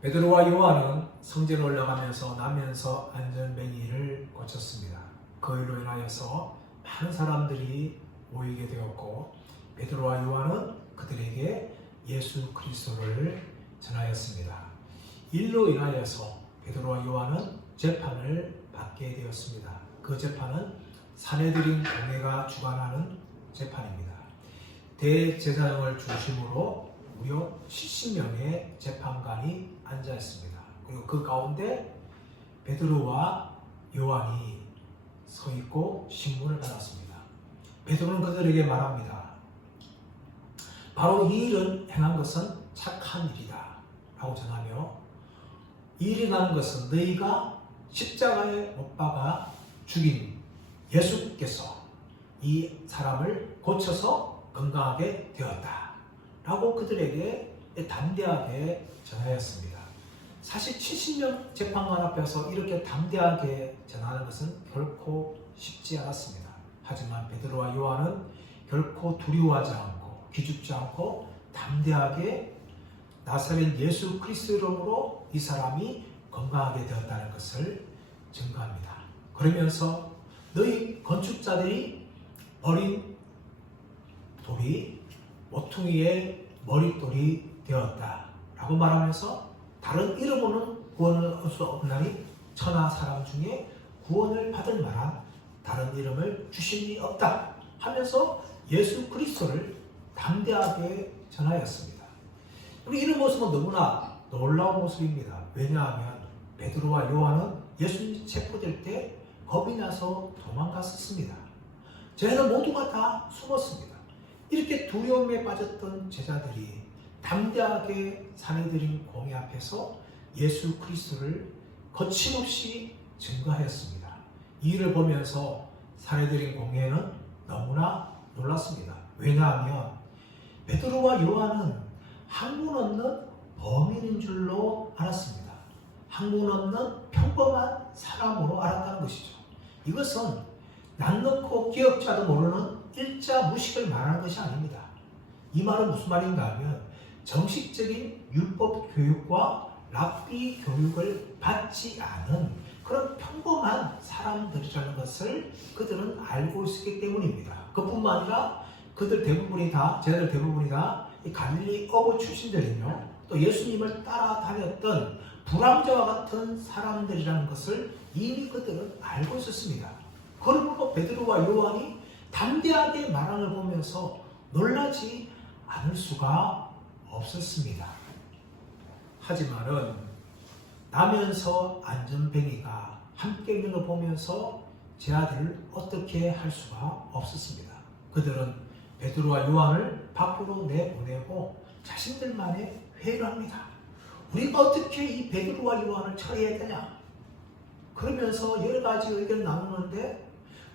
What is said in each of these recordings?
베드로와 요한은 성전에 올라가면서 나면서 안전뱅이를 고쳤습니다. 그 일로 인하여서 많은 사람들이 모이게 되었고 베드로와 요한은 그들에게 예수 그리스도를 전하였습니다. 일로 인하여서 베드로와 요한은 재판을 받게 되었습니다. 그 재판은 사내들인 공회가 주관하는 재판입니다. 대제사장을 중심으로 무려 70명의 재판관이 앉아 있습니다. 그리고 그 가운데 베드로와 요한이 서 있고 신문을 받았습니다. 베드로는 그들에게 말합니다. 바로 이 일을 행한 것은 착한 일이다 라고 전하며 이 일이 난 것은 너희가 십자가에 못 박아 죽인 예수께서 이 사람을 고쳐서 건강하게 되었다 라고 그들에게 담대하게 전하였습니다. 사실 70명 재판관 앞에서 이렇게 담대하게 전하는 것은 결코 쉽지 않았습니다. 하지만 베드로와 요한은 결코 두려워하지 않고 기죽지 않고 담대하게 나사렛 예수 그리스도 이름으로 이 사람이 건강하게 되었다는 것을 증거합니다. 그러면서 너희 건축자들이 버린 돌이 모퉁이의 머릿돌이 되었다 라고 말하면서 다른 이름으로는 구원을 얻을 수 없나니 천하 사람 중에 구원을 받을 만한 다른 이름을 주심이 없다 하면서 예수 그리스도를 담대하게 전하였습니다. 우리 이런 모습은 너무나 놀라운 모습입니다. 왜냐하면 베드로와 요한은 예수님이 체포될 때 겁이 나서 도망갔었습니다. 저희는 모두가 다 숨었습니다. 이렇게 두려움에 빠졌던 제자들이 담대하게 사내들인 공회 앞에서 예수 그리스도를 거침없이 증거하였습니다. 이 일을 보면서 사내들인 공회는 너무나 놀랐습니다. 왜냐하면 베드로와 요한은 학문 없는 범인인 줄로 알았습니다. 학문 없는 평범한 사람으로 알았다는 것이죠. 이것은 낯 넣고 기억자도 모르는 일자 무식을 말하는 것이 아닙니다. 이 말은 무슨 말인가 하면 정식적인 율법 교육과 랍비 교육을 받지 않은 그런 평범한 사람들이라는 것을 그들은 알고 있었기 때문입니다. 그뿐만 아니라 그들 대부분이 다, 제자들 대부분이 다 갈릴리 어부 출신들이며 또 예수님을 따라다녔던 불황자와 같은 사람들이라는 것을 이미 그들은 알고 있었습니다. 그러므로 베드로와 요한이 담대하게 말하는 걸 보면서 놀라지 않을 수가 없었습니다. 하지만은 나면서 안전뱅이가 함께 있는 걸 보면서 제자들을 어떻게 할 수가 없었습니다. 그들은 베드로와 요한을 밖으로 내보내고 자신들만의 회의를 합니다. 우리가 어떻게 이 베드로와 요한을 처리해야 되냐? 그러면서 여러 가지 의견을 나누는데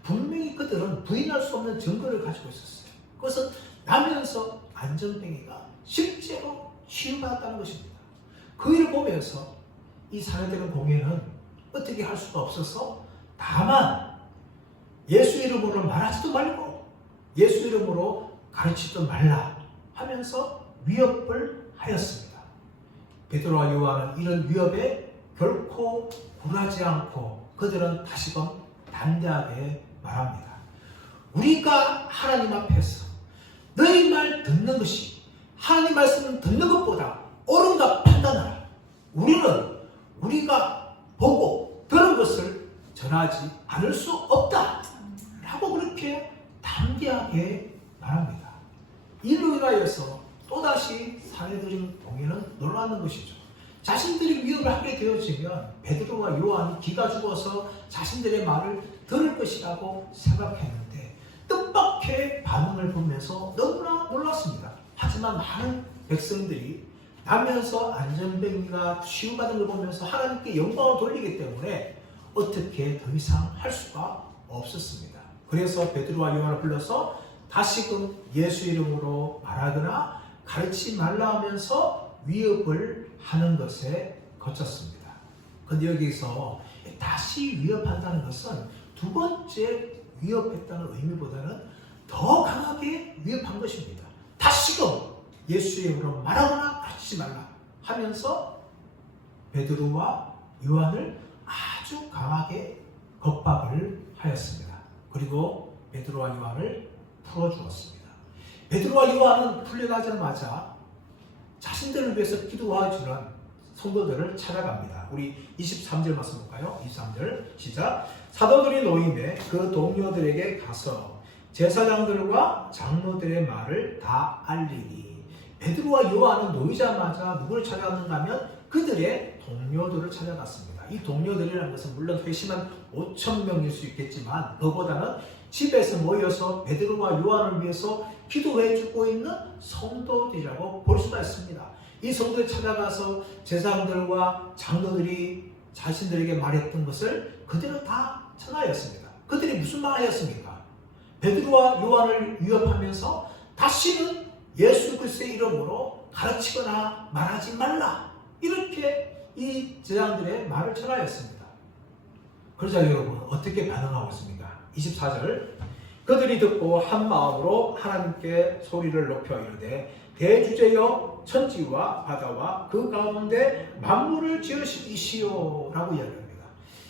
분명히 그들은 부인할 수 없는 증거를 가지고 있었어요. 그것은 나면서 안전뱅이가 실제로 치유받았다는 것입니다. 그 일을 보면서 이 사내들은 공회는 어떻게 할 수가 없어서 다만 예수 이름으로 말하지도 말고 예수 이름으로 가르치지도 말라 하면서 위협을 하였습니다. 베드로와 요한은 이런 위협에 결코 굴하지 않고 그들은 다시금 담대하게 말합니다. 우리가 하나님 앞에서 너희 말 듣는 것이 하나님 말씀을 듣는 것보다 옳은가 판단하라. 우리는 우리가 보고 들은 것을 전하지 않을 수 없다 라고 그렇게 담대하게 말합니다. 이로 인하여서 또다시 사내들인 공회는 놀라는 것이죠. 자신들이 위협을 하게 되어지면 베드로와 요한이 기가 죽어서 자신들의 말을 들을 것이라고 생각했는데 뜻밖의 반응을 보면서 너무나 놀랐습니다. 하지만 많은 백성들이 나면서 안전뱅이가 치유받은 걸 보면서 하나님께 영광을 돌리기 때문에 어떻게 더 이상 할 수가 없었습니다. 그래서 베드로와 요한을 불러서 다시금 예수 이름으로 말하거나 가르치지 말라 하면서 위협을 하는 것에 거쳤습니다. 그런데 여기서 다시 위협한다는 것은 두 번째 위협했다는 의미보다는 더 강하게 위협한 것입니다. 다시금 예수의 이름으로 말하거나 가르치지 말라 하면서 베드로와 요한을 아주 강하게 겁박을 하였습니다. 그리고 베드로와 요한을 풀어주었습니다. 베드로와 요한은 풀려나자마자 자신들을 위해서 기도해주는 성도들을 찾아갑니다. 우리 23절 말씀 볼까요? 23절 시작. 사도들이 노임에 그 동료들에게 가서 제사장들과 장로들의 말을 다 알리니 베드로와 요한은 놓이자마자 누구를 찾아갔는가 하면 그들의 동료들을 찾아갔습니다. 이 동료들이라는 것은 물론 회심한 5,000명일 수 있겠지만 그보다는 집에서 모여서 베드로와 요한을 위해서 기도해주고 있는 성도들이라고 볼 수가 있습니다. 이 성도에 찾아가서 제사장들과 장로들이 자신들에게 말했던 것을 그대로 다 전하였습니다. 그들이 무슨 말을 하였습니까? 베드로와 요한을 위협하면서 다시는 예수 그리스도의 이름으로 가르치거나 말하지 말라, 이렇게 이 제자들의 말을 전하였습니다. 그러자 여러분 어떻게 반응하고 있습니까? 24절 그들이 듣고 한 마음으로 하나님께 소리를 높여 이르되 대주제여 천지와 바다와 그 가운데 만물을 지으신 이시오 라고 이야기합니다.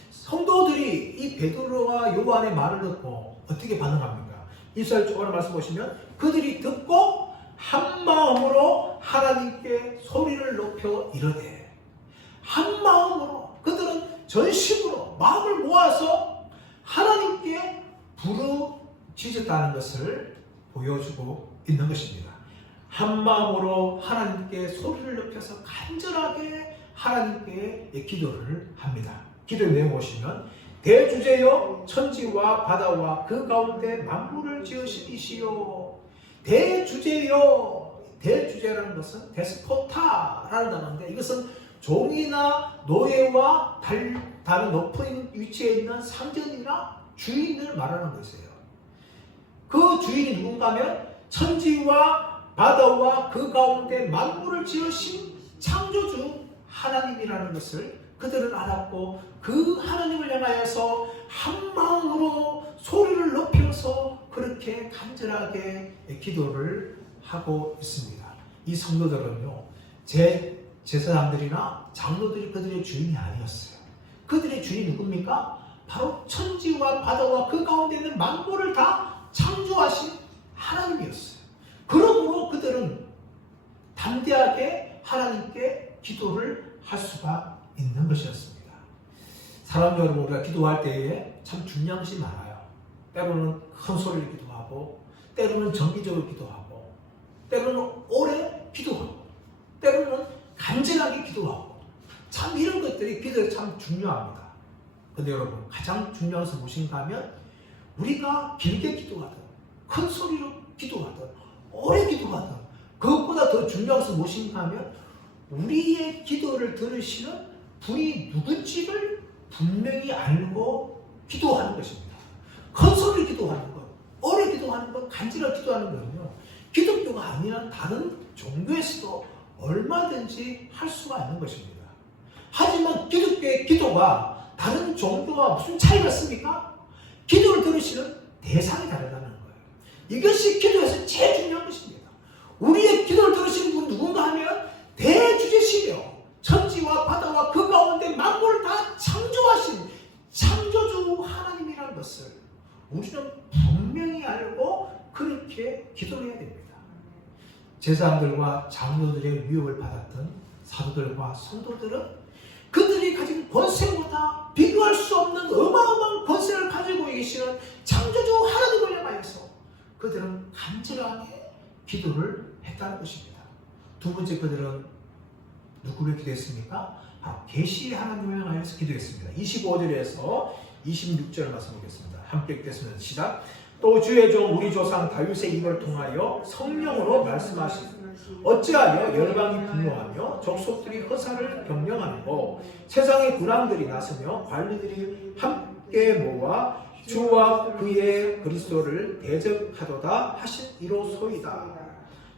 성도들이 이 베드로와 요한의 말을 듣고 어떻게 반응합니까? 24절 초반에 말씀 보시면 그들이 듣고 한 마음으로 하나님께 소리를 높여 이르되, 한 마음으로 그들은 전심으로 마음을 모아서 하나님께 부르짖었다는 것을 보여주고 있는 것입니다. 한 마음으로 하나님께 소리를 높여서 간절하게 하나님께 기도를 합니다. 기도의 내용 보시면 대주제여 천지와 바다와 그 가운데 만물을 지으신 이시요. 대주제여, 대주제라는 것은 데스포타라는 단어인데 이것은 종이나 노예와 다른 높은 위치에 있는 상전이나 주인을 말하는 것이에요. 그 주인이 누군가 하면 천지와 바다와 그 가운데 만물을 지으신 창조주 하나님이라는 것을 그들은 알았고 그 하나님을 향하여서 한 마음으로 소리를 높여서 그렇게 간절하게 기도를 하고 있습니다. 이 성도들은요, 제사장들이나 장로들이 그들의 주인이 아니었어요. 그들의 주인이 누굽니까? 바로 천지와 바다와 그 가운데 있는 만물을 다 창조하신 하나님이었어요. 그러므로 그들은 담대하게 하나님께 기도를 할 수가 있는 것이었습니다. 사람 여러분, 우리가 기도할 때에 참 중요한 것이 많아요. 때로는 큰 소리를 기도하고, 때로는 정기적으로 기도하고, 때로는 오래 기도하고, 때로는 간절하게 기도하고, 참 이런 것들이 기도에 참 중요합니다. 근데 여러분, 가장 중요한 것은 무엇인가 하면 우리가 길게 기도하든 큰 소리로 기도하든 오래 기도하든 그것보다 더 중요한 것은 무엇인가 하면 우리의 기도를 들으시는 분이 누군지를 분명히 알고 기도하는 것입니다. 큰 소리로 기도하는 것, 오래 기도하는 것, 간절하게 기도하는 것은요, 기독교가 아니라 다른 종교에서도 얼마든지 할 수가 있는 것입니다. 하지만 기독교의 기도가 다른 종교와 무슨 차이가 있습니까? 기도를 들으시는 대상이 다르다는 거예요. 이것이 기도에서 제일 중요한 것입니다. 우리의 기도를 들으시는 분 누군가 하면 대주제시며 천지와 바다와 그 가운데 만물을 다 창조하신 창조주 하나님이라는 것을 우리는 분명히 알고 그렇게 기도를 해야 됩니다. 제사장들과 장로들의 위협을 받았던 사도들과 성도들은 그들이 가진 권세보다 비교할 수 없는 어마어마한 권세를 가지고 계시는 창조주 하나님을 향하여서 그들은 간절하게 기도를 했다는 것입니다. 두 번째, 그들은 누구를 기도했습니까? 계시 하나님을 향하여서 기도했습니다. 25절에서 26절 말씀 보겠습니다. 함께 읽겠습니다. 시작. 또 주의 종 우리 조상 다윗의 입을 통하여 성령으로 말씀하시니 어찌하여 열방이 분노하며 족속들이 허사를 경영하는고 세상의 군왕들이 나서며 관리들이 함께 모아 주와 그의 그리스도를 대적하도다 하신 이로소이다.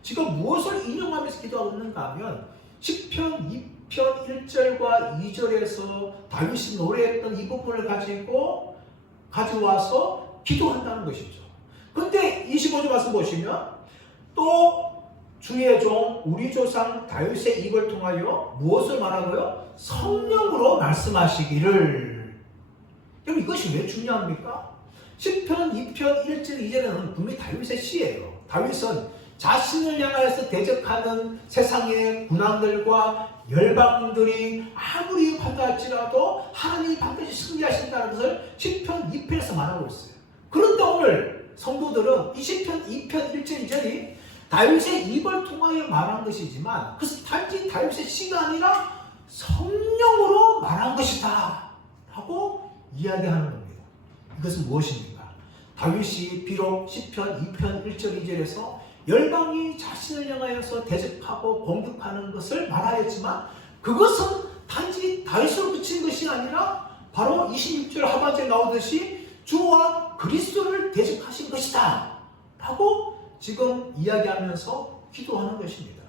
지금 무엇을 인용하면서 기도하고 있는가 하면 시편 2편 1절과 2절에서 다윗이 노래했던 이 부분을 가져와서 기도한다는 것이죠. 근데 25절 말씀 보시면 또 주의 종 우리 조상 다윗의 입을 통하여 무엇을 말하고요? 성령으로 말씀하시기를. 그럼 이것이 왜 중요합니까? 시편 2편 1절 2절에는 분명히 다윗의 시예요. 다윗은 자신을 향하여서 대적하는 세상의 군왕들과 열방들이 아무리 반대할지라도 하나님이 반드시 승리하신다는 것을 시편 2편에서 말하고 있어요. 그런데 오늘 성도들은 이 시편 2편 1절 2절이 다윗의 입을 통하여 말한 것이지만 그것은 단지 다윗의 시가 아니라 성령으로 말한 것이다 라고 이야기하는 겁니다. 이것은 무엇입니까? 다윗이 비록 시편 2편 1절 2절에서 열방이 자신을 향하여서 대적하고 공격하는 것을 말하였지만 그것은 단지 다윗으로 그친 것이 아니라 바로 26절 하반절에 나오듯이 주와 그리스도를 대적하신 것이다 라고 지금 이야기하면서 기도하는 것입니다.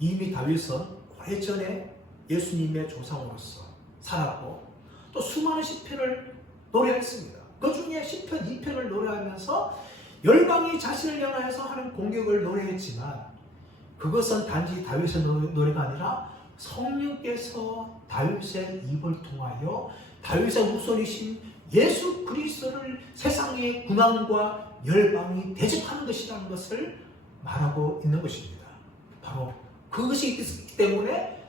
이미 다윗은 오래전에 예수님의 조상으로서 살았고 또 수많은 시편을 노래했습니다. 그 중에 시편 2편을 노래하면서 열방이 자신을 향하여서 하는 공격을 노래했지만 그것은 단지 다윗의 노래가 아니라 성령께서 다윗의 입을 통하여 다윗의 후손이신 예수 그리스도를 세상의 군왕과 열방이 대적하는 것이라는 것을 말하고 있는 것입니다. 바로 그것이 있기 때문에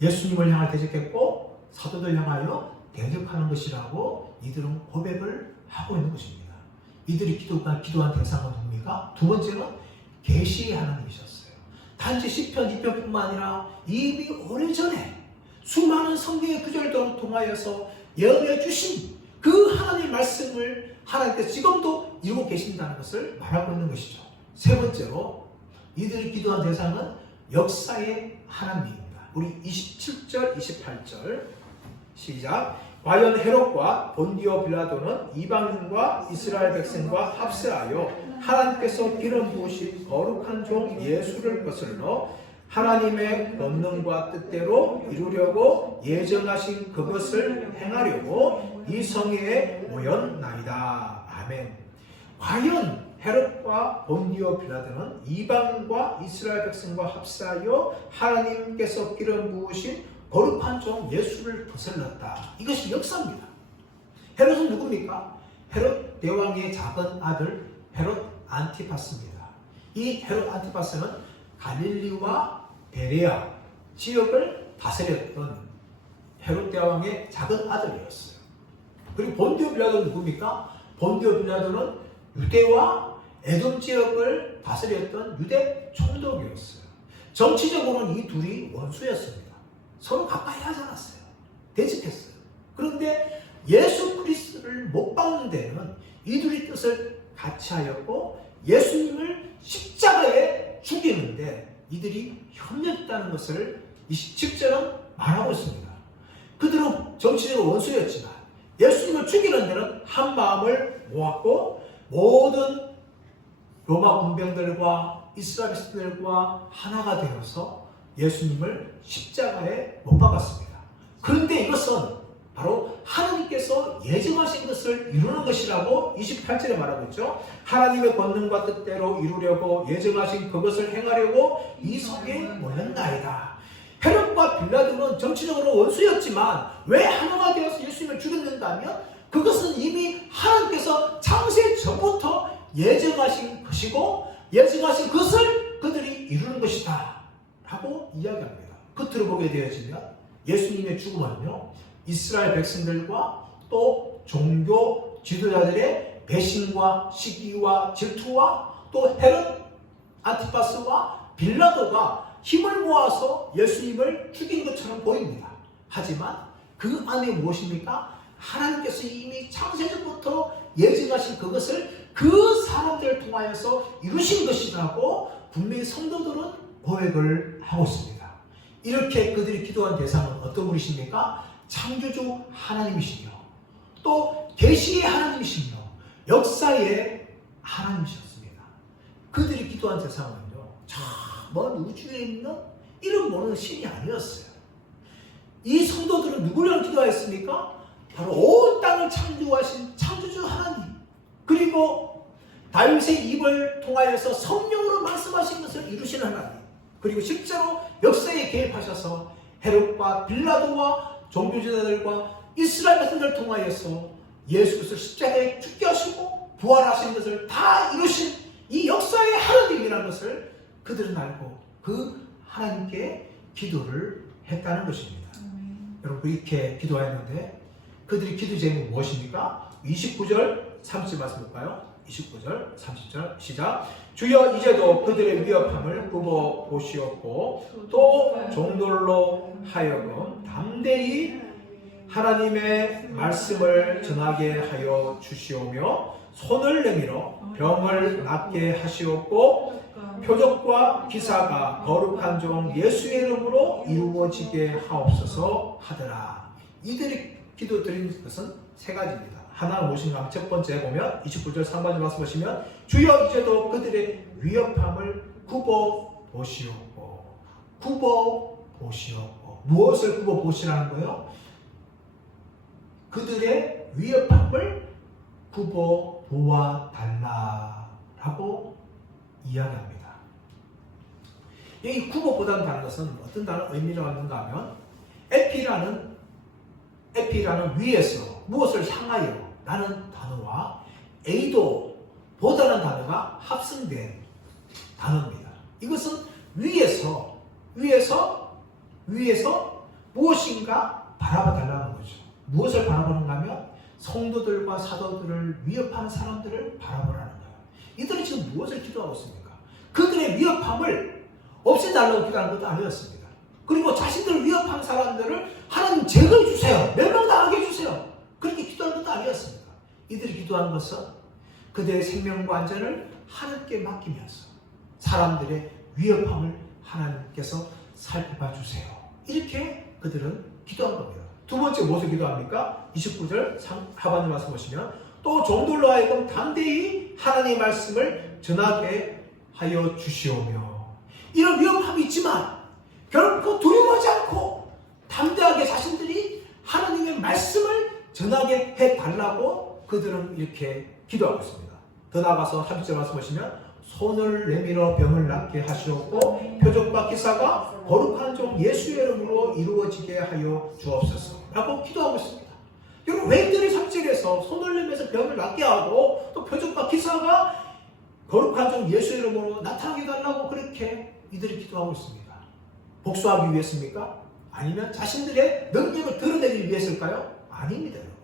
예수님을 향하여 대적했고 사도들 향하여 대적하는 것이라고 이들은 고백을 하고 있는 것입니다. 이들이 기도한 대상은 뭡니까? 두 번째는 계시의 하나님이셨어요. 단지 시편 2편뿐만 아니라 이미 오래전에 수많은 성경의 구절들을 통하여서 예언해 주신 그 하나님의 말씀을 하나님께서 지금도 이루고 계신다는 것을 말하고 있는 것이죠. 세 번째로 이들이 기도한 대상은 역사의 하나님입니다. 우리 27절 28절 시작. 과연 헤롯과 본디오 빌라도는 이방인과 이스라엘 백성과 합세하여 하나님께서 기름 부으신 거룩한 종 예수를 거슬러 하나님의 권능과 뜻대로 이루려고 예정하신 그것을 행하려고 이 성회에 모였나이다. 아멘. 과연 헤롯과 본디오 빌라도는 이방인과 이스라엘 백성과 합세하여 하나님께서 기름 부으신 거룩한 종 예수를 거슬렀다. 이것이 역사입니다. 헤롯은 누굽니까? 헤롯 대왕의 작은 아들 헤롯 안티파스입니다. 이 헤롯 안티파스는 갈릴리와 베레아 지역을 다스렸던 헤롯 대왕의 작은 아들이었어요. 그리고 본디오 빌라도는 누굽니까? 본디오 빌라도는 유대와 에돔 지역을 다스렸던 유대 총독이었어요. 정치적으로는 이 둘이 원수였습니다. 서로 가까이 하지 않았어요. 대적했어요. 그런데 예수 그리스도를 못 박는 데는 이들의 뜻을 같이 하였고 예수님을 십자가에 죽이는데 이들이 협력했다는 것을 27절은 말하고 있습니다. 그들은 정치적으로 원수였지만 예수님을 죽이는 데는 한 마음을 모았고 모든 로마 군병들과 이스라엘 백성들과 하나가 되어서 예수님을 십자가에 못 박았습니다. 그런데 이것은 바로 하나님께서 예정하신 것을 이루는 것이라고 28절에 말하고 있죠. 하나님의 권능과 뜻대로 이루려고 예정하신 그것을 행하려고 이 성에 모였나이다. 헤롯과 빌라도는 정치적으로 원수였지만 왜 하나가 되어서 예수님을 죽였는가 하면 그것은 이미 하나님께서 창세 전부터 예정하신 것이고 예정하신 것을 그들이 이루는 것이다 라고 이야기합니다. 끝으로 보게 되어지면 예수님의 죽음은요 이스라엘 백성들과 또 종교 지도자들의 배신과 시기와 질투와 또 헤롯 안티파스와 빌라도가 힘을 모아서 예수님을 죽인 것처럼 보입니다. 하지만 그 안에 무엇입니까? 하나님께서 이미 창세전부터 예정하신 그것을 그 사람들을 통하여서 이루신 것이라고 분명히 성도들은 고백을 하고 있습니다. 이렇게 그들이 기도한 대상은 어떤 분이십니까? 창조주 하나님이시며 또 계시의 하나님이시며 역사의 하나님이셨습니다. 그들이 기도한 대상은요 저 먼 우주에 있는 이름 모르는 신이 아니었어요. 이 성도들은 누구를 기도하였습니까? 바로 온 땅을 창조하신 창조주 하나님 그리고 다윗의 입을 통하여서 성령으로 말씀하신 것을 이루시는 하나님, 그리고 실제로 역사에 개입하셔서 헤롯과 빌라도와 종교지도자들과 이스라엘 같은 걸 통하여서 예수 그리스도를 십자가에 죽게 하시고 부활하신 것을 다 이루신 이 역사의 하나님이라는 것을 그들은 알고 그 하나님께 기도를 했다는 것입니다. 여러분 이렇게 기도했는데 그들이 기도 제목이 무엇입니까? 29절 30절 말씀 볼까요? 29절 30절 시작. 주여 이제도 그들의 위협함을 굽어 보시옵고 또 종들로 하여금 담대히 하나님의 말씀을 전하게 하여 주시오며 손을 내밀어 병을 낫게 하시옵고 표적과 기사가 거룩한 종 예수의 이름으로 이루어지게 하옵소서 하더라. 이들이 기도드린 것은 세 가지입니다. 하나는 무엇인가 하면 첫 번째 보면 29절 상반절 말씀 보시면 주여 이제도 그들의 위협함을 굽어 보시옵고 굽어 보시옵고 무엇을 굽어 보시라는 거예요? 그들의 위협함을 굽어 보아 달라라고 이야기합니다. 이 굽어 보다는 다른 것은 어떤 다른 의미를 갖는가 하면 에피라는 위에서 무엇을 향하여 라는 단어와 에이도 보다는 단어가 합성된 단어입니다. 이것은 위에서 무엇인가 바라봐 달라는 거죠. 무엇을 바라보는가 하면 성도들과 사도들을 위협하는 사람들을 바라보라는 거예요. 이들이 지금 무엇을 기도하고 있습니까? 그들의 위협함을 없애달라고 기도하는 것도 아니었습니다. 그리고 자신들을 위협하는 사람들을 하나님 제거해 주세요. 멸망당하게 해주세요. 그렇게 기도하는 것도 아니었습니다. 이들이 기도하는 것은 그들의 생명과 안전을 하나님께 맡기면서 사람들의 위협함을 하나님께서 살펴봐 주세요. 이렇게 그들은 기도한 겁니다. 두 번째 무엇을 기도합니까? 29절 하반절 말씀 보시면 또 종들로 하여금 담대히 하나님의 말씀을 전하게 하여 주시오며 이런 위험함이 있지만 결코 두려워하지 않고 담대하게 자신들이 하나님의 말씀을 전하게 해달라고 그들은 이렇게 기도하고 있습니다. 더 나아가서 30절 말씀 보시면 손을 내밀어 병을 낫게 하시옵고 표적과 기사가 거룩한 종 예수의 이름으로 이루어지게 하여 주옵소서 라고 기도하고 있습니다. 여러분 왜 이들이 3절에서 손을 내밀어서 병을 낫게 하고 또 표적과 기사가 거룩한 종 예수의 이름으로 나타나게 해달라고 그렇게 이들이 기도하고 있습니다. 복수하기 위해서입니까? 아니면 자신들의 능력을 드러내기 위해서일까요? 아닙니다. 여러분.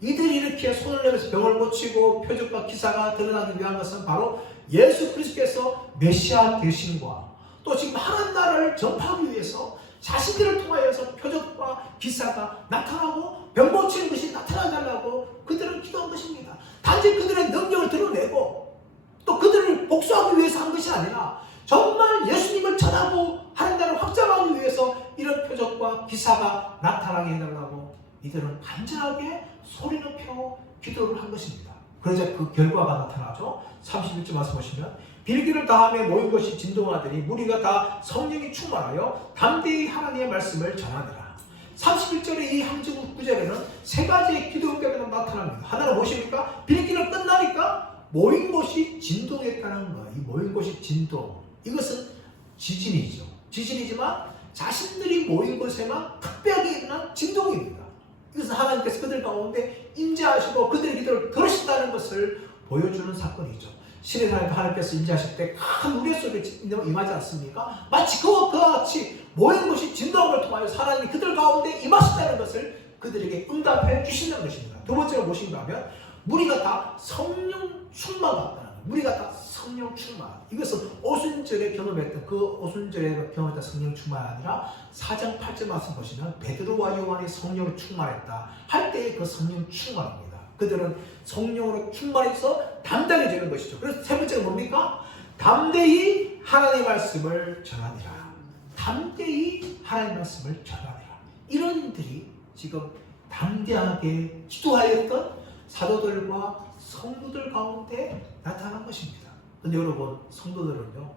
이들이 이렇게 손을 내밀어서 병을 고치고 표적과 기사가 드러나기 위한 것은 바로 예수 그리스도께서 메시아 되심과 또 지금 하나님 나라를 전파하기 위해서 자신들을 통하여서 표적과 기사가 나타나고 병 고치는 것이 나타나달라고 그들은 기도한 것입니다. 단지 그들의 능력을 드러내고 또 그들을 복수하기 위해서 한 것이 아니라 정말 예수님을 전하고 하나님 나라를 확장하기 위해서 이런 표적과 기사가 나타나게 해달라고 이들은 간절하게 소리 높여 기도를 한 것입니다. 그러자 그 결과가 나타나죠. 31절 말씀 보시면 빌기를 다함에 모인 것이 진동하더니 무리가 다 성령이 충만하여 담대히 하나님의 말씀을 전하더라. 31절의 이 함정 구절에는 세 가지의 기도 응답이 나타납니다. 하나는 무엇입니까? 빌기를 끝나니까 모인 것이 진동했다는 거예요. 이 모인 것이 진동. 이것은 지진이죠. 지진이지만 자신들이 모인 곳에만 특별하게 일어난 진동입니다. 이것은 하나님께서 그들 가운데 임재하시고 그들의 기도를 들으신다는 것을 보여주는 사건이죠. 신의 사람과 하나님께서 임재하실 때 큰 우레 소리가 임하지 않습니까? 마치 그와 같이 모인 것이 진동을 통하여 하나님이 그들 가운데 임하신다는 것을 그들에게 응답해 주신다는 것입니다. 두 번째로 무엇인가 하면 무리가 다 성령 충만하다는 거예요. 무리가 다 성령 충만. 이것은 오순절에 경험했던 그 오순절에 경험했던 성령 충만이 아니라 4장 8절 말씀 보시면 베드로와 요한이 성령을 충만했다 할 때의 그 성령 충만입니다. 그들은 성령으로 충만해서 담당해지는 것이죠. 그래서 세 번째는 뭡니까? 담대히 하나님의 말씀을 전하니라. 담대히 하나님의 말씀을 전하니라. 이런 일들이 지금 담대하게 기도하였던 사도들과 성도들 가운데 나타난 것입니다. 근데 여러분 성도들은요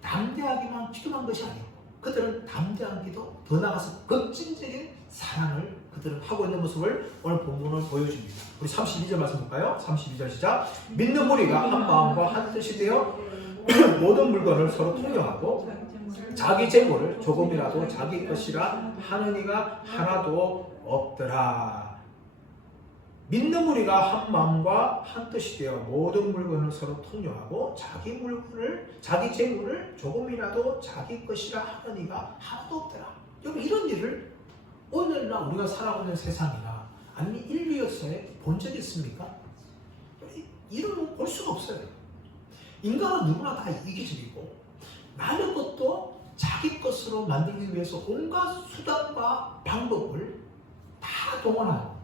담대하게만 기도한 것이 아니고 그들은 담대한 기도, 더 나아가서 급진적인 사랑을 그들은 하고 있는 모습을 오늘 본문을 보여줍니다. 우리 32절 말씀 볼까요? 32절 시작. 믿는 무리가 한 마음과 한 뜻이 되어 모든 물건을 서로 통용하고 자기 재물을 조금이라도 자기 것이라 하는 이가 하나도 없더라. 믿는 무리가 한 마음과 한 뜻이 되어 모든 물건을 서로 통용하고 자기 재물을 조금이라도 자기 것이라 하는 이가 하나도 없더라. 여러분, 이런 일을 오늘날 우리가 살아가고 있는 세상이나 아니면 인류 역사에 본 적이 있습니까? 이런 건 볼 수가 없어요. 인간은 누구나 다 이기적이고 남의 것도 자기 것으로 만들기 위해서 온갖 수단과 방법을 다 동원하고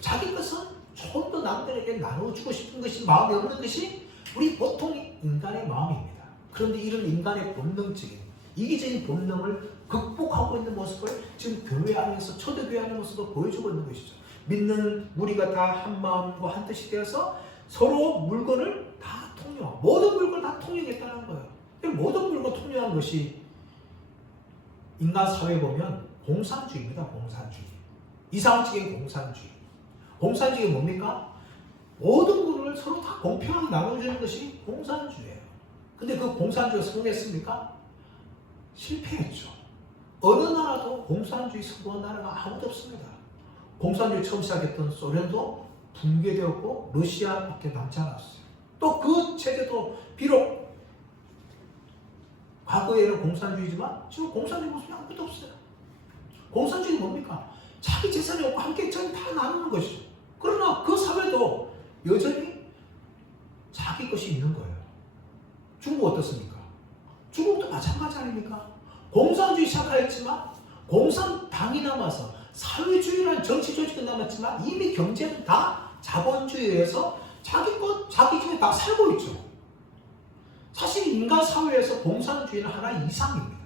자기 것은 좀 더 남들에게 나눠주고 싶은 것이 마음에 없는 것이 우리 보통 인간의 마음입니다. 그런데 이런 인간의 본능적인 이기적인 본능을 극복하고 있는 모습을 지금 교회 안에서 초대교회 안의 모습으로 보여주고 있는 것이죠. 믿는 우리가 다 한 마음과 한 뜻이 되어서 서로 물건을 다 통용하고 모든 물건을 다 통용했다는 거예요. 모든 물건 통용한 것이 인간 사회에 보면 공산주의입니다. 공산주의. 이상적인 공산주의. 공산주의가 뭡니까? 모든 것을 서로 다 공평하게 나눠주는 것이 공산주의예요. 근데 그 공산주의가 성공했습니까? 실패했죠. 어느 나라도 공산주의 성공한 나라가 아무도 없습니다. 공산주의 처음 시작했던 소련도 붕괴되었고 러시아밖에 남지 않았어요. 또 그 체제도 비록 과거에는 공산주의지만 지금 공산주의 모습이 아무것도 없어요. 공산주의는 뭡니까? 자기 재산이 없고 함께 전 다 나누는 것이죠. 그러나 그 사회도 여전히 자기 것이 있는 거예요. 중국 어떻습니까? 중국도 마찬가지 아닙니까? 공산주의 시작하였지만 공산당이 남아서 사회주의라는 정치 조직이 남았지만 이미 경제는 다 자본주의에서 자기 것, 자기 중에 다 살고 있죠. 사실 인간 사회에서 공산주의는 하나 이상입니다.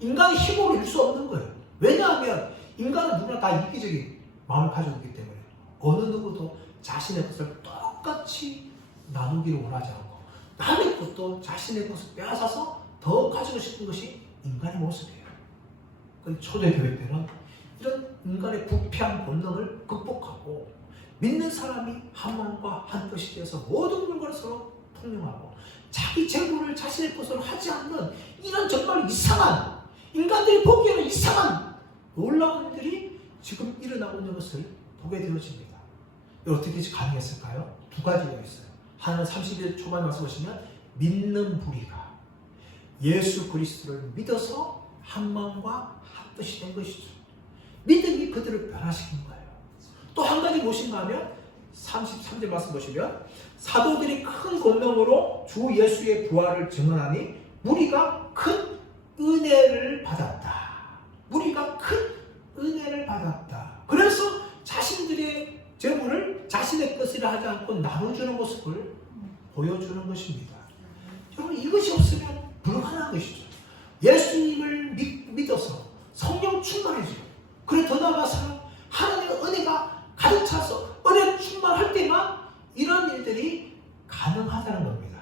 인간이 힘으로 이룰 수 없는 거예요. 왜냐하면 인간은 누구나 다 이기적인 마음을 가지고 있기 때문에 어느 누구도 자신의 것을 똑같이 나누기를 원하지 않고 남의 것도 자신의 것을 빼앗아서 더 가지고 싶은 것이 인간의 모습이에요. 그런데 초대교회 때는 이런 인간의 부패한 본능을 극복하고 믿는 사람이 한 마음과 한 뜻이 되어서 모든 물건을 서로 통용하고 자기 재물을 자신의 것으로 하지 않는 이런 정말 이상한 인간들이 보기에는 이상한 놀라운 일들이 지금 일어나고 있는 것을 보게 되어집니다. 어떻게 가능했을까요? 두 가지가 있어요. 하나는 30일 초반에 와서 보시면 믿는 무리가 예수 그리스도를 믿어서 한 마음과 한 뜻이 된 것이죠. 믿음이 그들을 변화시킨 거예요. 또 한 가지 무엇인가 하면 33절 말씀 보시면 사도들이 큰 권능으로 주 예수의 부활을 증언하니 무리가 큰 은혜를 받았다. 무리가 큰 은혜를 받았다. 그래서 자신들의 재물을 자신의 것이라 하지 않고 나눠주는 모습을 보여주는 것입니다. 여러분, 이것이 없으면 불가능한 것이죠. 예수님을 믿어서 성령 충만해지고 그래 더 나아가서 하나님의 은혜가 가득 차서 은혜 충만할 때만 이런 일들이 가능하다는 겁니다.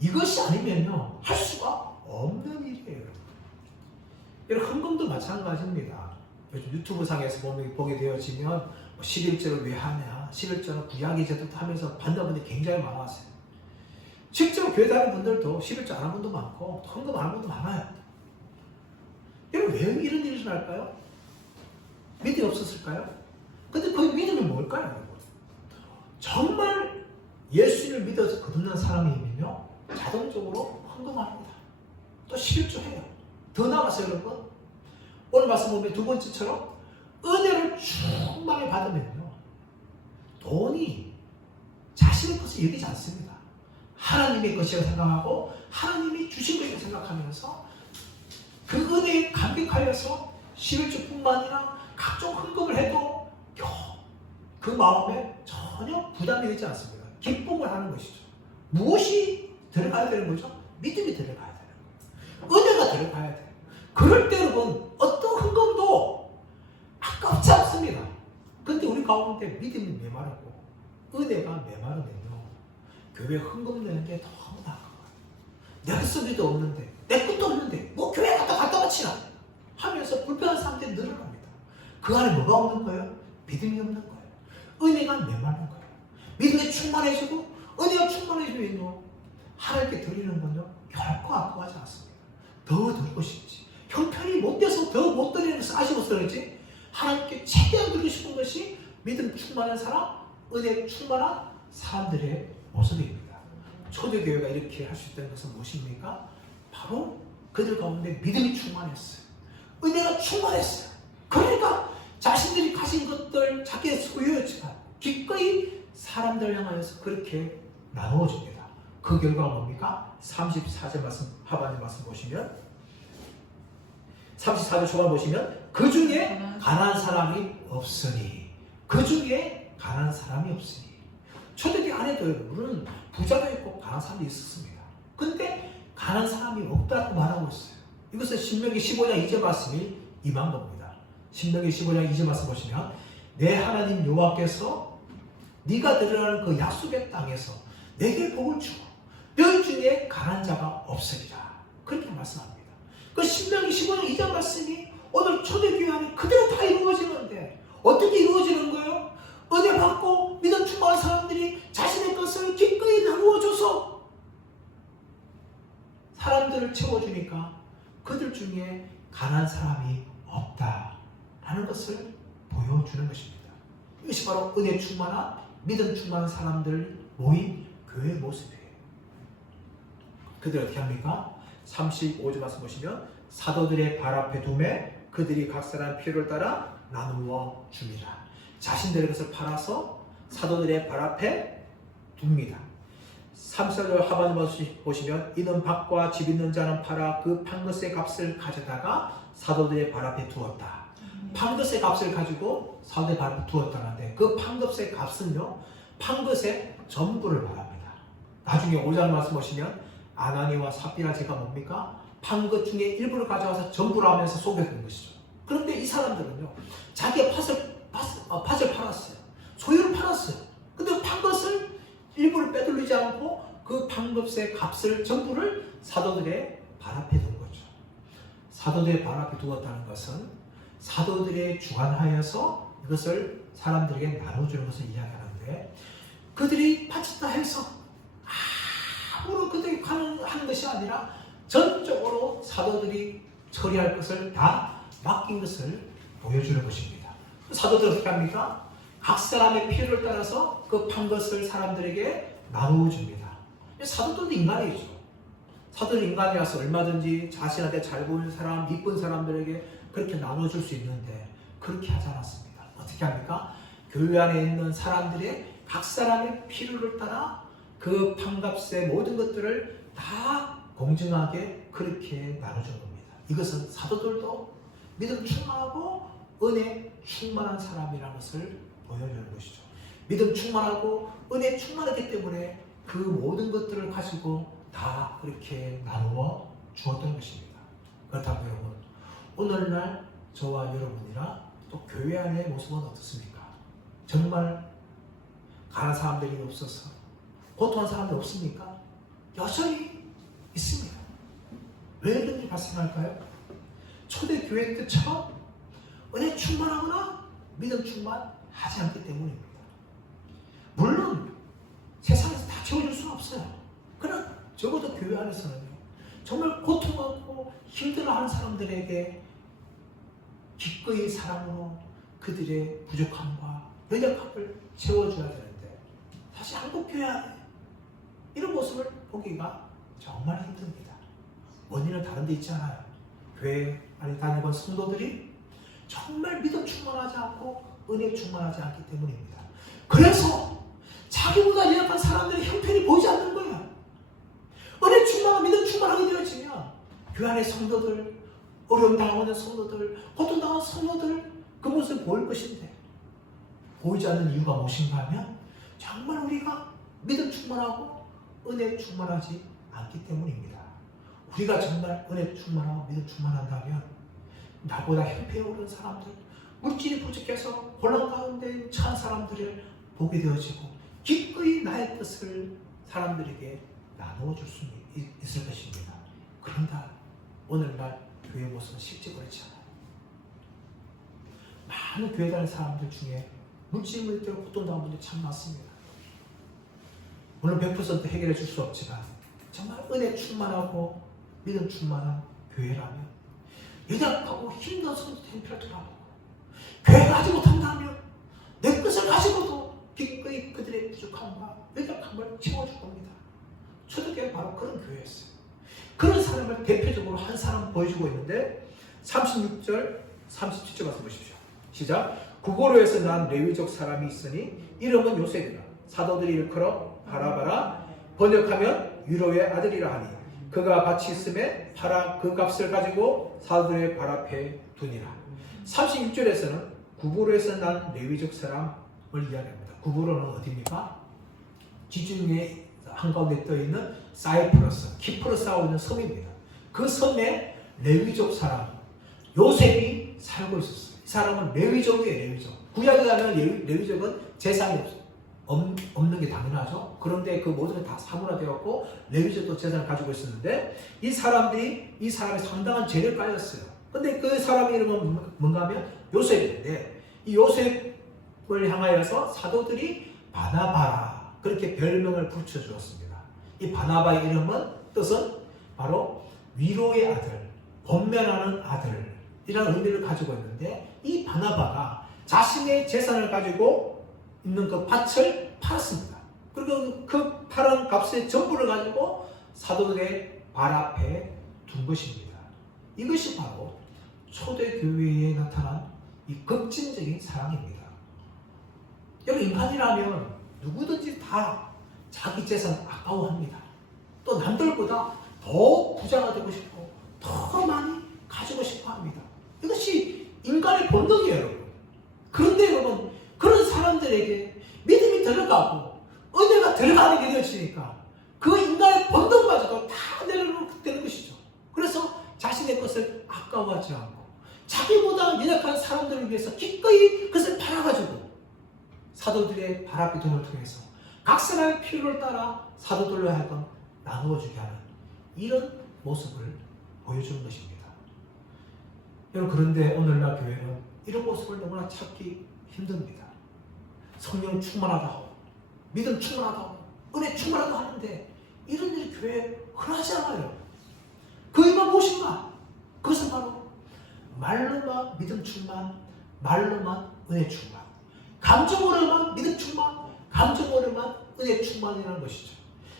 이것이 아니면요 할 수가 없는 일이에요. 여러분, 헌금도 마찬가지입니다. 요즘 유튜브 상에서 보게 되어지면 11절을 왜 하냐, 11절은 구약의 제도 하면서 받는 분들이 굉장히 많았어요. 실제로 교회 다니는 분들도 11절 안 하는 분도 많고 헌금 안 하는 분도 많아요. 여러분, 왜 이런 일이 일어날까요? 믿음이 없었을까요? 근데 그 믿음이 뭘까요? 여러분? 정말 예수님을 믿어서 거듭난 사람이면요 자동적으로 헌금합니다. 또 11조 해요. 더 나아가서 여러분, 오늘 말씀 보면 두 번째처럼 은혜를 충만히 받으면요 돈이 자신의 것을 여기지 않습니다. 하나님의 것이라고 생각하고 하나님이 주신 것이라고 생각하면서 그 은혜에 감격하여서 11조뿐만 아니라 각종 헌금을 해도 그 마음에 전혀 부담이 되지 않습니다. 기쁨을 하는 것이죠. 무엇이 들어가야 되는 거죠? 믿음이 들어가야 되는 거예요. 은혜가 들어가야 돼요. 그럴 때 여러분 어떤 헌금도 아깝지 않습니다. 근데 우리 가운데 믿음이 메마르고 은혜가 메마르면요 교회 헌금 내는 게 너무 아까워요. 내 것으로도 없는데 내 것도 없는데 뭐 교회 갔다 치나 하면서 불편한 사람들이 늘어납니다. 그 안에 뭐가 없는 거예요? 믿음이 없는 거예요. 은혜가 메마른 거예요. 믿음에 충만해지고 은혜가 충만해지면요 하나님께 드리는 건요 결코 아까워하지 않습니다. 더 드리고 싶지. 형편이 못 돼서 더 못 드리는 것을 아쉬워서 그러지 하나님께 최대한 드리고 싶은 것이 믿음 충만한 사람, 은혜 충만한 사람들의 모습입니다. 초대교회가 이렇게 할 수 있다는 것은 무엇입니까? 바로 그들 가운데 믿음이 충만했어요. 은혜가 충만했어요. 그러니까 자신들이 가진 것들 자기의 소유였지만 기꺼이 사람들 향하여서 그렇게 나누어줍니다. 그 결과가 뭡니까? 34절 말씀 하반절 말씀 보시면 34절 초반 보시면 그 중에 가난한 사람이 없으니 그 중에 가난한 사람이 없으니 초대교회 안에도 물론 부자도 있고 가난한 사람도 있었습니다. 근데 가난한 사람이 없다고 말하고 있어요. 이것은 신명기 15장 2절 말씀이 임한 겁니다. 신명기 15장 2절 말씀 보시면 내 하나님 여호와께서 네가 들어가는 그 약속의 땅에서 내게 복을 주고 너희 중에 가난한 자가 없으리라. 그렇게 말씀합니다. 그 신명기 15장 2절 말씀이 오늘 초대교회 안에 그대로 다 이루어지는데 어떻게 이루어지는 거예요? 은혜 받고 믿음 충만한 사람들이 자신의 것을 기꺼이 나누어줘서 사람들을 채워주니까 그들 중에 가난한 사람이 없다라는 것을 보여주는 것입니다. 이것이 바로 은혜 충만한 믿음 충만한 사람들 모인 교회의 모습이에요. 그들이 어떻게 합니까? 35절 말씀 보시면 사도들의 발 앞에 두매 그들이 각 사람 필요를 따라 나누어 줍니다. 자신들의 것을 팔아서 사도들의 발 앞에 둡니다. 34절 하반절 보시면 이는 밭과 집 있는 자는 팔아 그 판 것의 값을 가져다가 사도들의 발 앞에 두었다. 판 것의 값을 가지고 사도들의 발 앞에 두었다는데 그 판 것의 값은요 판 것의 전부를 말합니다. 나중에 5장 말씀 보시면 아나니와 삽비라제가 뭡니까? 판 것 중에 일부를 가져와서 전부를 하면서 속여준 것이죠. 그런데 이 사람들은요 자기의 팥을 팔았어요. 소유를 팔았어요. 근데 판 것을 일부를 빼돌리지 않고 그 판것의 값을 전부를 사도들의 발 앞에 둔 거죠. 사도들의 발 앞에 두었다는 것은 사도들의 주관하여서 이것을 사람들에게 나눠주는 것을 이야기하는데 그들이 바친다 해서 아무런 그들이 하는 것이 아니라 전적으로 사도들이 처리할 것을 다 맡긴 것을 보여주는 것입니다. 사도들 어떻게 합니까? 각 사람의 필요를 따라서 그 판 것을 사람들에게 나누어 줍니다. 사도들도 인간이죠. 사도들 인간이라서 얼마든지 자신한테 잘 보이는 사람, 이쁜 사람들에게 그렇게 나누어 줄 수 있는데 그렇게 하지 않았습니다. 어떻게 합니까? 교회 안에 있는 사람들의 각 사람의 필요를 따라 그 판값의 모든 것들을 다 공정하게 그렇게 나눠준 겁니다. 이것은 사도들도 믿음 충만하고 은혜 충만한 사람이라는 것을 보여주는 것이죠. 믿음 충만하고 은혜 충만하기 때문에 그 모든 것들을 가지고 다 그렇게 나누어 주었던 것입니다. 그렇다고 여러분 오늘날 저와 여러분이나 또 교회 안의 모습은 어떻습니까? 정말 가난한 사람들이 없어서 고통한 사람들이 없습니까? 여전히 있습니다. 왜 이런 일이 발생할까요? 초대교회 때처럼 은혜 충만하거나 믿음 충만하지 않기 때문입니다. 물론 세상에서 다 채워줄 수는 없어요. 그러나 적어도 교회 안에서는요 정말 고통하고 힘들어하는 사람들에게 기꺼이 사랑으로 그들의 부족함과 연약함을 채워줘야 되는데 사실 한국 교회 안에 이런 모습을 보기가 정말 힘듭니다. 원인은 다른 데 있지 않아요. 교회 안에 다니는 성도들이 정말 믿음 충만하지 않고 은혜 충만하지 않기 때문입니다. 그래서 자기보다 연약한 사람들의 형편이 보이지 않는 거예요. 은혜 충만하고 믿음 충만하게 되어지면 교회 안의 성도들, 어려움 당하는 성도들, 고통 당하는 성도들 그 모습을 보일 것인데 보이지 않는 이유가 무엇인가 하면 정말 우리가 믿음 충만하고 은혜 충만하지 않기 때문입니다. 우리가 정말 은혜 충만하고 믿음 충만한다면 나보다 형편없는 사람들, 물질이 부족해서 곤란 가운데 처한 사람들을 보게 되어지고 기꺼이 나의 뜻을 사람들에게 나누어 줄 수 있을 것입니다. 그런다 오늘날 교회 모습은 실제 그렇지 않아요. 많은 교회 다니는 사람들 중에 물질물대로 고통당한 분들이 참 많습니다. 물론 100% 해결해 줄 수 없지만 정말 은혜 충만하고 믿음 충만한 교회라면 연약하고 힘든 성도들 형편을 돌아보고 교회가 하지 못한다면 내 것을 가지고도 기꺼이 그들의 부족함과 연약함을 채워줄 겁니다. 초대교회는 바로 그런 교회였어요. 그런 사람을 대표적으로 한 사람 보여주고 있는데 36절 37절 말씀 보십시오. 시작. 구고로에서 난 레위족 사람이 있으니 이름은 요셉이라. 사도들이 일컬어 바라바라 번역하면 유로의 아들이라 하니 그가 같이 있음에 바라 그 값을 가지고 사도들의 발 앞에 두니라. 36절에서는 구고로에서 난 레위족 사람을 이야기합니다. 구고로는 어디입니까? 지중해 한가운데 떠있는 사이프러스, 키프로스하고 있는 섬입니다. 그 섬에 레위족 사람 요셉이 살고 있었어요. 이 사람은 레위족이에요. 레위족. 구약에 가면 레위족은 재산이 없는 게 당연하죠. 그런데 그 모든 게 다 사문화되었고 레위족도 재산을 가지고 있었는데 이 사람이 상당한 죄를 까였어요. 근데 그 사람의 이름은 뭔가 하면 요셉인데 이 요셉을 향하여서 사도들이 바나바라 그렇게 별명을 붙여주었습니다. 이 바나바의 뜻은 바로 위로의 아들, 권면하는 아들이라는 의미를 가지고 있는데 이 바나바가 자신의 재산을 가지고 있는 그 밭을 팔았습니다. 그리고 그 팔은 값의 전부를 가지고 사도들의 발 앞에 둔 것입니다. 이것이 바로 초대교회에 나타난 이 급진적인 사랑입니다. 여러분 인간이라면 누구든지 다 자기 재산 아까워합니다. 또 남들보다 더 부자가 되고 싶고 더 많이 가지고 싶어 합니다. 이것이 인간의 본능이에요, 여러분. 그런데 여러분 그런 사람들에게 믿음이 들어가고 은혜가 들어가는 게 되어지니까 그 인간의 본능마저도 다 내려놓게 되는 것이죠. 그래서 자신의 것을 아까워하지 않고 자기보다 연약한 사람들을 위해서 기꺼이 그것을 팔아가지고 사도들의 발 앞에 둠을 통해서 각 사람의 필요를 따라 사도들로 하여금 나누어주게 하는 이런 모습을 보여주는 것입니다. 여러분 그런데 오늘날 교회는 이런 모습을 너무나 찾기 힘듭니다. 성령 충만하다고 믿음 충만하다고 은혜 충만하다고 하는데 이런 일이 교회에 흔하지 않아요. 그 의미가 무엇인가? 그것은 바로 말로만 믿음 충만, 말로만 은혜 충만, 감정으로만 믿음 충만, 감정으로만 은혜 충만이라는 것이죠.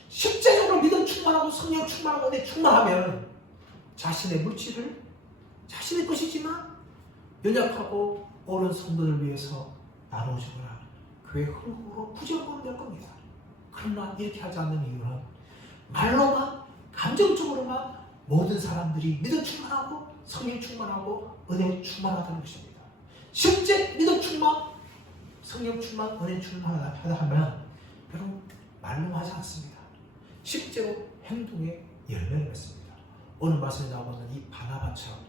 실제적으로 믿음 충만하고 성령 충만하고 은혜 충만하면 자신의 물질을 자신의 것이지만 연약하고 어려운 성도를 위해서 나눠주거나 교회 흐름으로 부정으로 될 겁니다. 그러나 이렇게 하지 않는 이유는 말로만 감정적으로만 모든 사람들이 믿음 충만하고 성령 충만하고 은혜 충만하다는 것입니다. 실제 믿음 충만, 성령 충만, 은혜 충만하다 하면 여러분 말로 하지 않습니다. 실제로 행동에 열매를 맺습니다. 오늘 말씀에 나오는 이 바나바처럼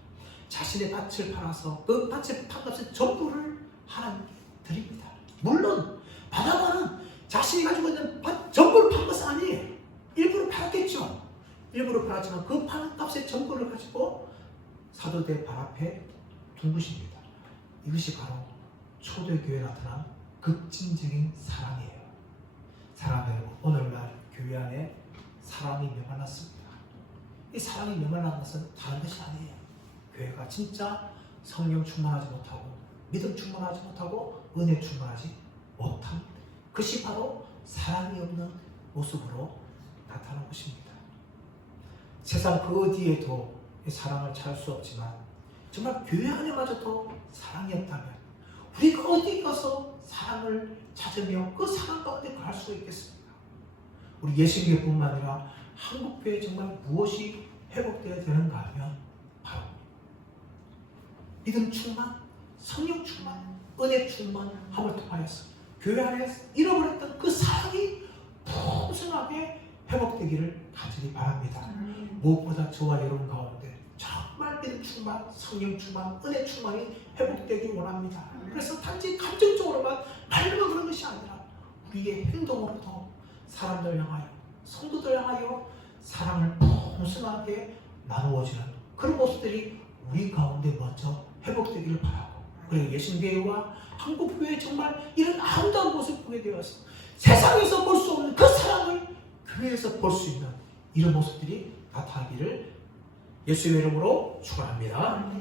자신의 밭을 팔아서 그 밭의 판값의 전부를 하나님께 드립니다. 물론 바나바는 자신이 가지고 있는 밭 전부를 판 것은 아니에요. 일부러 팔았겠죠. 일부러 팔았지만 그 파는 값의 전부를 가지고 사도들 발 앞에 둔 것입니다. 이것이 바로 초대교회에 나타난 급진적인 사랑이에요. 사랑하는 여러분, 오늘날 교회 안에 사랑이 메말랐습니다. 이 사랑이 메말란 것은 다른 것이 아니에요. 교회가 진짜 성령 충만하지 못하고 믿음 충만하지 못하고 은혜 충만하지 못한 그것이 바로 사랑이 없는 모습으로 나타난 것입니다. 세상 그 어디에도 사랑을 찾을 수 없지만 정말 교회 안에마저도 사랑이 없다면 우리가 어디 가서 사랑을 찾으며 그 사랑 가운데 갈 수 있겠습니까? 우리 예수교회뿐만 아니라 한국교회에 정말 무엇이 회복되어야 되는가 하면 바로 믿음 충만, 성령 충만, 은혜 충만함을 통하여서 교회 안에 잃어버렸던 그 사랑이 풍성하게 회복되기를 간절히 바랍니다. 무엇보다 저와 여러분 가운데 정말 믿음 충만, 성령 충만, 은혜 충만이 회복되길 원합니다. 그래서 단지 감정적으로만 말로만 그런 것이 아니라 우리의 행동으로도 사람들 향하여, 성도들 향하여 사랑을 풍성하게 나누어지는 그런 모습들이 우리 가운데 먼저 회복되기를 바라고, 그리고 예수교회와 한국교회 정말 이런 아름다운 모습을 보게 되어서 세상에서 볼 수 없는 그 사랑을 교회에서 볼 수 있는 이런 모습들이 나타나기를 예수의 이름으로 축원합니다.